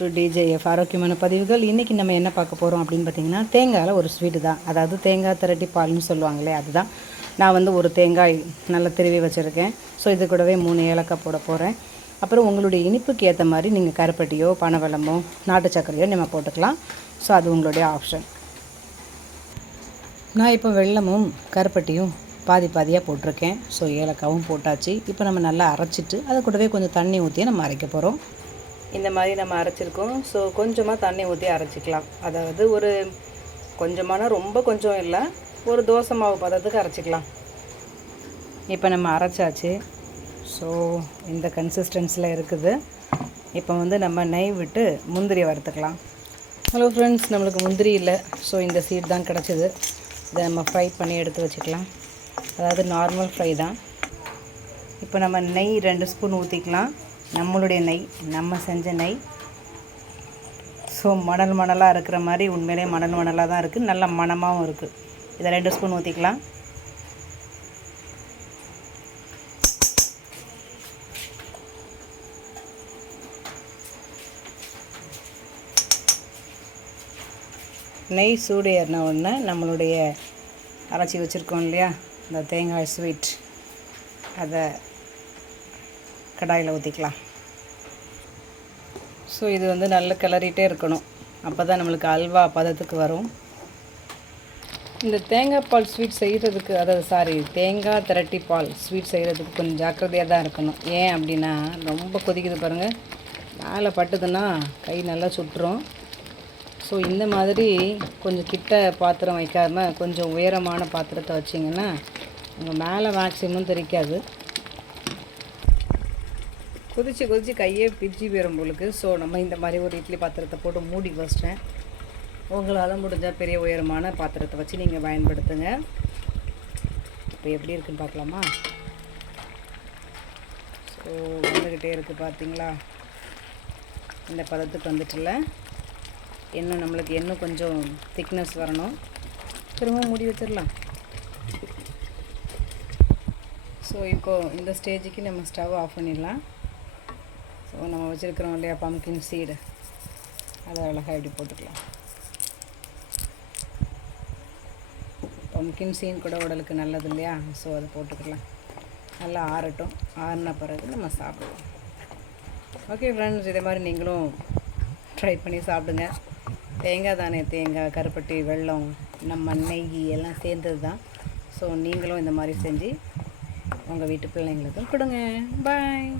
To டிஜேஎஃப் ஆரோக்கியமான பதிவுகள். இன்றைக்கி நம்ம என்ன பார்க்க போகிறோம் அப்படின்னு பார்த்திங்கன்னா, தேங்காயில் ஒரு ஸ்வீட்டு தான். அதாவது தேங்காய் திரட்டி பால்னு சொல்லுவாங்களே, அதுதான். நான் வந்து ஒரு தேங்காய் நல்லா திருவி வச்சுருக்கேன். ஸோ இது கூடவே 3 ஏலக்காய் போட போகிறேன். அப்புறம் உங்களுடைய இனிப்புக்கு ஏற்ற மாதிரி நீங்கள் கருப்பட்டியோ பனவெல்லமோ நாட்டு சர்க்கரையோ நம்ம போட்டுக்கலாம். ஸோ அது உங்களுடைய ஆப்ஷன். நான் இப்போ வெல்லமும் கருப்பட்டியும் பாதி பாதியாக போட்டிருக்கேன். ஸோ ஏலக்காவும் போட்டாச்சு. இப்போ நம்ம நல்லா அரைச்சிட்டு அதை கூடவே கொஞ்சம் தண்ணி ஊற்றி நம்ம அரைக்க போகிறோம். இந்த மாதிரி நம்ம அரைச்சிருக்கோம். ஸோ கொஞ்சமாக தண்ணி ஊற்றி அரைச்சிக்கலாம். அதாவது ஒரு கொஞ்சமான, ரொம்ப கொஞ்சம் இல்லை, ஒரு தோசை மாவு பதத்துக்கு அரைச்சிக்கலாம். இப்போ நம்ம அரைச்சாச்சு. ஸோ இந்த கன்சிஸ்டன்சியில் இருக்குது. இப்போ வந்து நம்ம நெய் விட்டு முந்திரி வறுத்துக்கலாம். ஹலோ ஃப்ரெண்ட்ஸ், நம்மளுக்கு முந்திரி இல்லை. ஸோ இந்த சீட் தான் கிடச்சிது. இதை நம்ம ஃப்ரை பண்ணி எடுத்து வச்சுக்கலாம். அதாவது நார்மல் ஃப்ரை தான். இப்போ நம்ம நெய் 2 ஸ்பூன் ஊற்றிக்கலாம். நம்மளுடைய நெய், நம்ம செஞ்ச நெய். ஸோ மணல் மணலாக இருக்கிற மாதிரி உண்மையிலே மணல் மணலாக தான் இருக்குது. நல்ல மணமாகவும் இருக்குது. இதை 2 ஸ்பூன் ஊற்றிக்கலாம். நெய் சூடு ஏறின உடனே நம்மளுடைய அரைச்சி வச்சுருக்கோம் இல்லையா, இந்த தேங்காய் ஸ்வீட், அதை கடாயில் ஊற்றிக்கலாம். ஸோ இது வந்து நல்லா கிளறிட்டே இருக்கணும். அப்போ தான் நம்மளுக்கு அல்வா பதத்துக்கு வரும். இந்த தேங்காய் பால் ஸ்வீட் செய்கிறதுக்கு, அதாவது தேங்காய் திரட்டி பால் ஸ்வீட் செய்கிறதுக்கு கொஞ்சம் ஜாக்கிரதையாக தான் இருக்கணும். ஏன் அப்படின்னா, ரொம்ப கொதிக்குது பாருங்கள். மேலே பட்டுதுன்னா கை நல்லா சுட்டுரும். ஸோ இந்த மாதிரி கொஞ்சம் கிட்ட பாத்திரம் வைக்காமல் கொஞ்சம் உயரமான பாத்திரத்தை வச்சிங்கன்னா உங்கள் மேலே மேக்ஸிமம் தெரிக்காது. கொதிச்சு கையே பிரிச்சு போயிடும் உங்களுக்கு. ஸோ நம்ம இந்த மாதிரி ஒரு இட்லி பாத்திரத்தை போட்டு மூடி வச்சிட்டேன். உங்களால் முடிஞ்சால் பெரிய உயரமான பாத்திரத்தை வச்சு நீங்கள் பயன்படுத்துங்க. இப்போ எப்படி இருக்குன்னு பார்க்கலாமா? ஸோ வந்துக்கிட்டே இருக்குது பார்த்தீங்களா? இந்த பதத்துக்கு வந்துட்டுல. இன்னும் கொஞ்சம் திக்னஸ் வரணும். திரும்ப மூடி வச்சிடலாம். ஸோ இப்போது இந்த ஸ்டேஜுக்கு நம்ம ஸ்டவ் ஆஃப் பண்ணிடலாம். ஸோ நம்ம வச்சுருக்கிறோம் இல்லையா பம்கின் சீடு, அதை அழகாக இப்படி போட்டுக்கலாம். பம்கின் சீன் கூட உடலுக்கு நல்லது இல்லையா? ஸோ அதை போட்டுக்கலாம். நல்லா ஆறட்டும். ஆறின பிறகு நம்ம சாப்பிடுவோம். ஓகே ஃப்ரெண்ட்ஸ், இதே மாதிரி நீங்களும் ட்ரை பண்ணி சாப்பிடுங்க. தேங்காய் தானே, தேங்காய், கருப்பட்டி, வெல்லம், நம்ம நெய் எல்லாம் சேர்ந்தது தான். ஸோ நீங்களும் இந்த மாதிரி செஞ்சு உங்கள் வீட்டு பிள்ளைங்களுக்கும் கொடுங்க. பாய்.